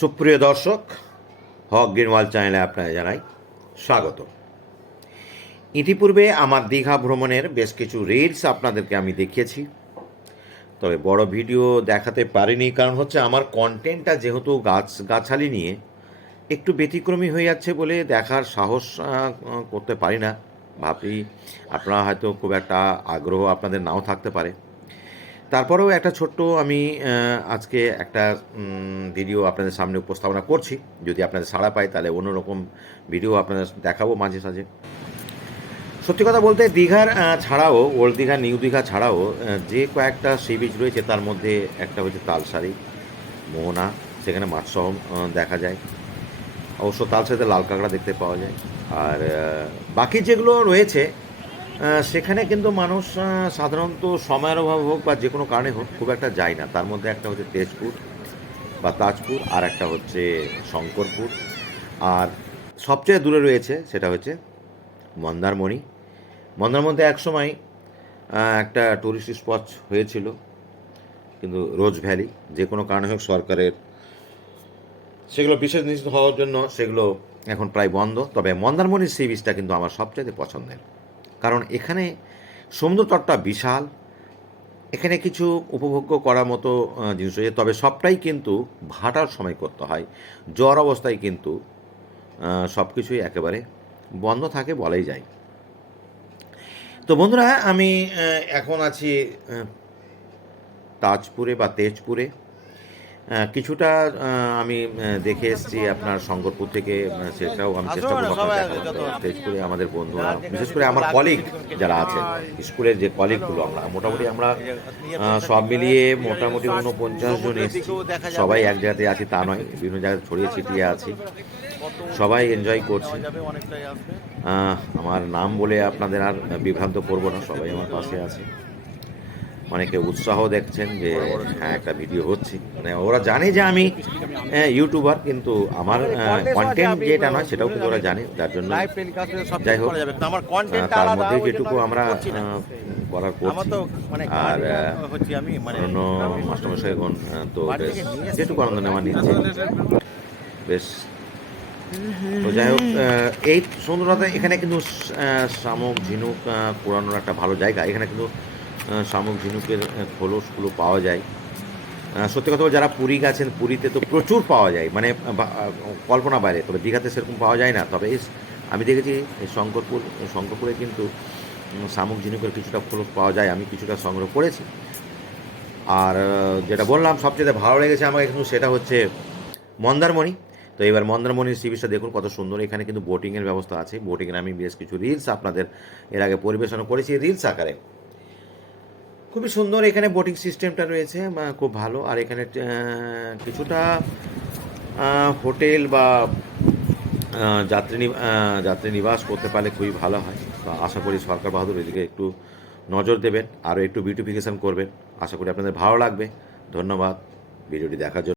সুপ্রিয় দর্শক, হক গ্রিনওয়াল চ্যানেলে আপনাকে জানাই স্বাগত। ইতিপূর্বে আমার দীঘা ভ্রমণের বেশ কিছু রিলস আপনাদেরকে আমি দেখিয়েছি, তবে বড় ভিডিও দেখাতে পারিনি। কারণ হচ্ছে আমার কন্টেন্টটা যেহেতু গাছগাছালি নিয়ে একটু ব্যতিক্রমী হয়ে যাচ্ছে বলে দেখার সাহস করতে পারি না। ভাবি আপনারা হয়তো খুব একটা আগ্রহ আপনাদের নাও থাকতে পারে। তারপরেও একটা ছোট্ট আমি আজকে একটা ভিডিও আপনাদের সামনে উপস্থাপনা করছি। যদি আপনাদের সাড়া পায় তাহলে অন্যরকম ভিডিও আপনাদের দেখাবো মাঝে সাঝে। সত্যি কথা বলতে দীঘার ছাড়াও ওল্ড দীঘা, নিউ দীঘা ছাড়াও যে কয়েকটা সি বিচ রয়েছে তার মধ্যে একটা হচ্ছে তালসারি, মোহনা, সেখানে মাছসহ দেখা যায়। অবশ্য তালসারিতে লাল কাঁকড়া দেখতে পাওয়া যায়। আর বাকি যেগুলো রয়েছে সেখানে কিন্তু মানুষ সাধারণত সময়ের অভাব হোক বা যে কোনো কারণে হোক খুব একটা যায় না। তার মধ্যে একটা হচ্ছে তেজপুর বা তাজপুর, আর একটা হচ্ছে শঙ্করপুর, আর সবচেয়ে দূরে রয়েছে সেটা হচ্ছে মন্দারমণি। মন্দারমণিতে একসময় একটা টুরিস্ট স্পট হয়েছিল, কিন্তু রোজ ভ্যালি যে কোনো কারণে হোক সরকারের সেগুলো বিশেষ নিষিদ্ধ হওয়ার জন্য সেগুলো এখন প্রায় বন্ধ। তবে মন্দারমণির সি বিচটা কিন্তু আমার সবচেয়ে পছন্দের, কারণ এখানে সমুদ্র তটটা বিশাল। এখানে কিছু উপভোগ্য করার মতো জিনিস রয়েছে, তবে সবটাই কিন্তু ভাটার সময় করতে হয়। জ্বর অবস্থায় কিন্তু সব কিছুই একেবারে বন্ধ থাকে বলাই যায়। তো বন্ধুরা, আমি এখন আছি তাজপুরে বা তেজপুরে। কিছুটা আমি দেখে এসেছি আপনার শঙ্করপুর থেকে, সেটাও আমি চেষ্টা করবো আপনার দেখার। তেজপুরে আমাদের বন্ধুরা, বিশেষ করে আমার কলিগ যারা আছেন, স্কুলের যে কলিগগুলো, আমরা সব মিলিয়ে মোটামুটি 49 জন এসেছি। সবাই এক জায়গাতে আছি তা নয়, বিভিন্ন জায়গায় ছড়িয়ে ছিটিয়ে আছি, সবাই এনজয় করছি। আমার নাম বলে আপনাদের আর বিভ্রান্ত করবো না, সবাই আমার পাশে আছে। অনেকে উৎসাহ দেখছেন যে হ্যাঁ একটা ভিডিও হচ্ছে, মানে ওরা জানে যে আমি ইউটিউবার, কিন্তু আমার কন্টেন্ট যেটা নয় সেটাও কিন্তু ওরা জানে, যার জন্য যাই হোক তার মধ্যে যেটুকু আমরা করার করছি। আর অন্য মাস্টারমশাইগণ তো বেশ যেটুকু আনন্দ নেওয়া নিচ্ছে বেশ। তো যাই হোক, এই সুন্দরতা এখানে কিন্তু শামুক ঝিনুক পোড়ানোর একটা ভালো জায়গা। এখানে কিন্তু শামুক ঝিনুকের খোলসগুলো পাওয়া যায়। সত্যি কথা যারা পুরী গেছেন, পুরীতে তো প্রচুর পাওয়া যায়, মানে কল্পনা বাইরে। তবে দীঘাতে সেরকম পাওয়া যায় না। তবে আমি দেখেছি এই শঙ্করপুরে কিন্তু শামুক ঝিনুকের কিছুটা খোলস পাওয়া যায়, আমি কিছুটা সংগ্রহ করেছি। আর যেটা বললাম সবচেয়ে ভালো লেগেছে আমাকে কিন্তু সেটা হচ্ছে মন্দারমণি। তো এবার মন্দারমণির সি বিচটা দেখুন কত সুন্দর। এখানে কিন্তু বোটিংয়ের ব্যবস্থা আছে। বোটিংয়ের আমি বেশ কিছু রিলস আপনাদের এর আগে পরিবেশন করেছি রিলস আকারে। খুবই সুন্দর এখানে বোটিং সিস্টেমটা রয়েছে, খুব ভালো। আর এখানে কিছুটা হোটেল বা যাত্রী নিবাস করতে পারলে খুবই ভালো হয়। তো আশা করি সরকার বাহাদুর এদিকে একটু নজর দেবেন, আরও একটু বিউটিফিকেশান করবেন। আশা করি আপনাদের ভালো লাগবে। ধন্যবাদ ভিডিওটি দেখার জন্য।